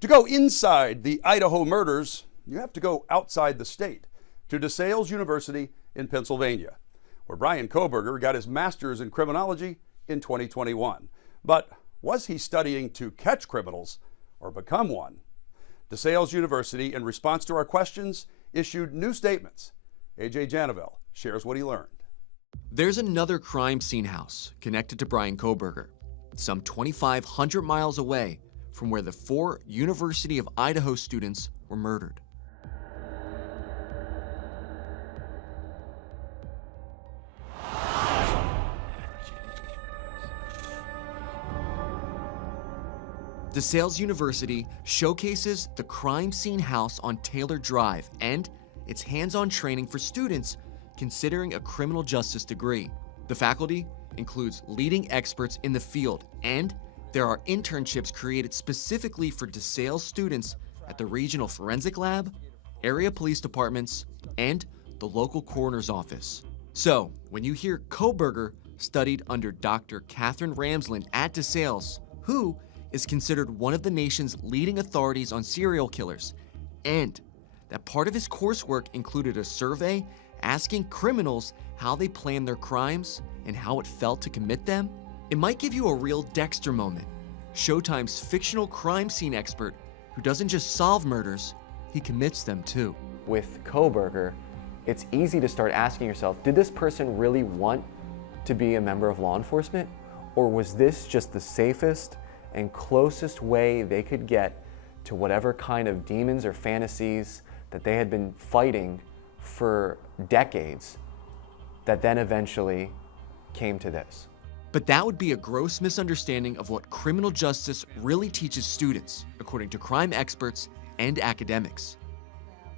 To go inside the Idaho murders, you have to go outside the state to DeSales University in Pennsylvania, where Bryan-Kohberger got his master's in criminology in 2021. But was he studying to catch criminals or become one? DeSales University, in response to our questions, issued new statements. AJ Janavel shares what he learned. There's another crime scene house connected to Bryan-Kohberger, some 2,500 miles away from where the 4 University of Idaho students were murdered. DeSales University showcases the crime scene house on Taylor Drive and its hands-on training for students considering a criminal justice degree. The faculty includes leading experts in the field, and there are internships created specifically for DeSales students at the regional forensic lab, area police departments, and the local coroner's office. So, when you hear Coberger studied under Dr. Catherine Ramsland at DeSales, who is considered one of the nation's leading authorities on serial killers, and that part of his coursework included a survey asking criminals how they planned their crimes and how it felt to commit them, it might give you a real Dexter moment. Showtime's fictional crime scene expert who doesn't just solve murders, he commits them too. With Coberger, it's easy to start asking yourself, did this person really want to be a member of law enforcement? Or was this just the safest and closest way they could get to whatever kind of demons or fantasies that they had been fighting for decades that then eventually came to this? But that would be a gross misunderstanding of what criminal justice really teaches students, according to crime experts and academics.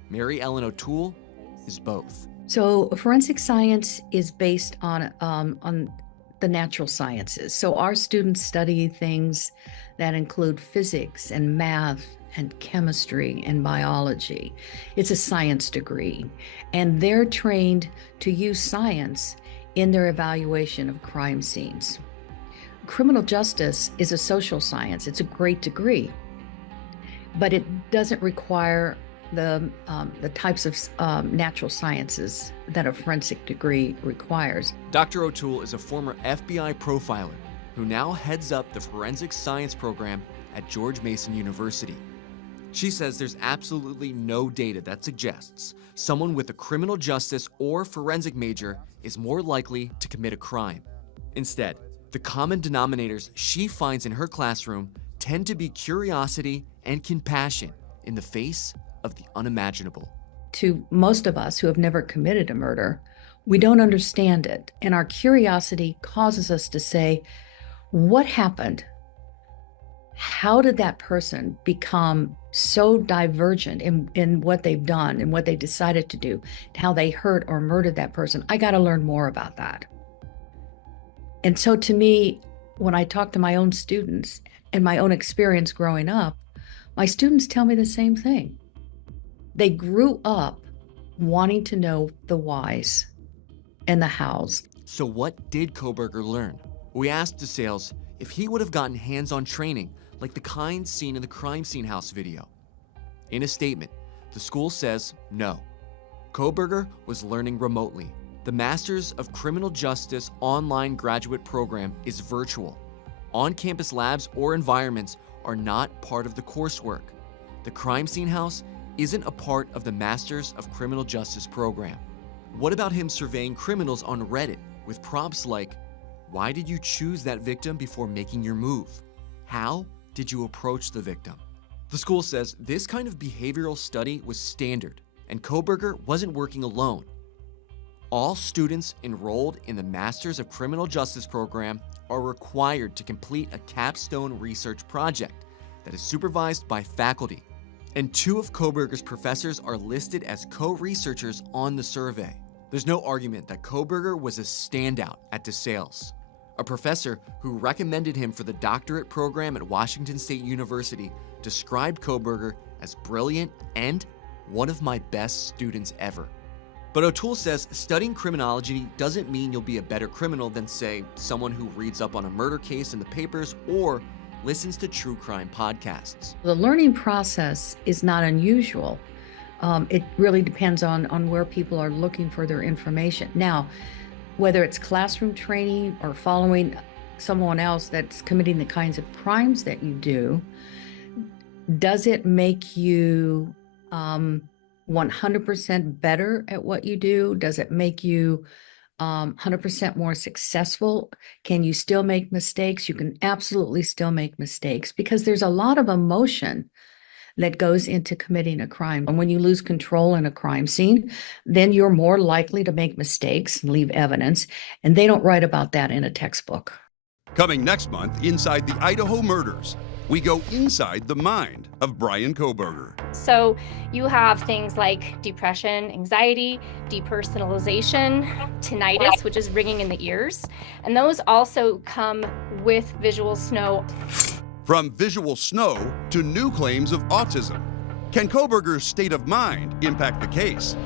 Mary Ellen O'Toole is both. So forensic science is based on the natural sciences. So our students study things that include physics and math and chemistry and biology. It's a science degree, and they're trained to use science in their evaluation of crime scenes. Criminal justice is a social science. It's a great degree, but it doesn't require the types of natural sciences that a forensic degree requires. Dr. O'Toole is a former FBI profiler who now heads up the forensic science program at George Mason University. She says there's absolutely no data that suggests someone with a criminal justice or forensic major is more likely to commit a crime. Instead, the common denominators she finds in her classroom tend to be curiosity and compassion in the face of the unimaginable. To most of us who have never committed a murder, we don't understand it, and our curiosity causes us to say, what happened? How did that person become so divergent in what they've done and what they decided to do, how they hurt or murdered that person? I got to learn more about that. And so to me, when I talk to my own students and my own experience growing up, my students tell me the same thing. They grew up wanting to know the whys and the hows. So what did Coberger learn? We asked DeSales if he would have gotten hands-on training like the kind seen in the crime scene house video. In a statement, the school says no. Coberger was learning remotely. The Masters of Criminal Justice online graduate program is virtual. On-campus labs or environments are not part of the coursework. The crime scene house isn't a part of the Masters of Criminal Justice program. What about him surveying criminals on Reddit with prompts like, why did you choose that victim before making your move? How did you approach the victim? The school says this kind of behavioral study was standard, and Coberger wasn't working alone. All students enrolled in the Masters of Criminal Justice program are required to complete a capstone research project that is supervised by faculty. And 2 of Coberger's professors are listed as co-researchers on the survey. There's no argument that Coberger was a standout at DeSales. A professor who recommended him for the doctorate program at Washington State University described Coberger as brilliant and one of my best students ever. But O'Toole says studying criminology doesn't mean you'll be a better criminal than, say, someone who reads up on a murder case in the papers or listens to true crime podcasts. The learning process is not unusual. It really depends on where people are looking for their information. Now, whether it's classroom training or following someone else that's committing the kinds of crimes that you do, does it make you 100% better at what you do? Does it make you 100% more successful? Can you still make mistakes? You can absolutely still make mistakes because there's a lot of emotion that goes into committing a crime. And when you lose control in a crime scene, then you're more likely to make mistakes and leave evidence. And they don't write about that in a textbook. Coming next month, inside the Idaho murders, we go inside the mind of Bryan Kohberger. So you have things like depression, anxiety, depersonalization, tinnitus, which is ringing in the ears. And those also come with visual snow. From visual snow to new claims of autism. Can Coberger's state of mind impact the case?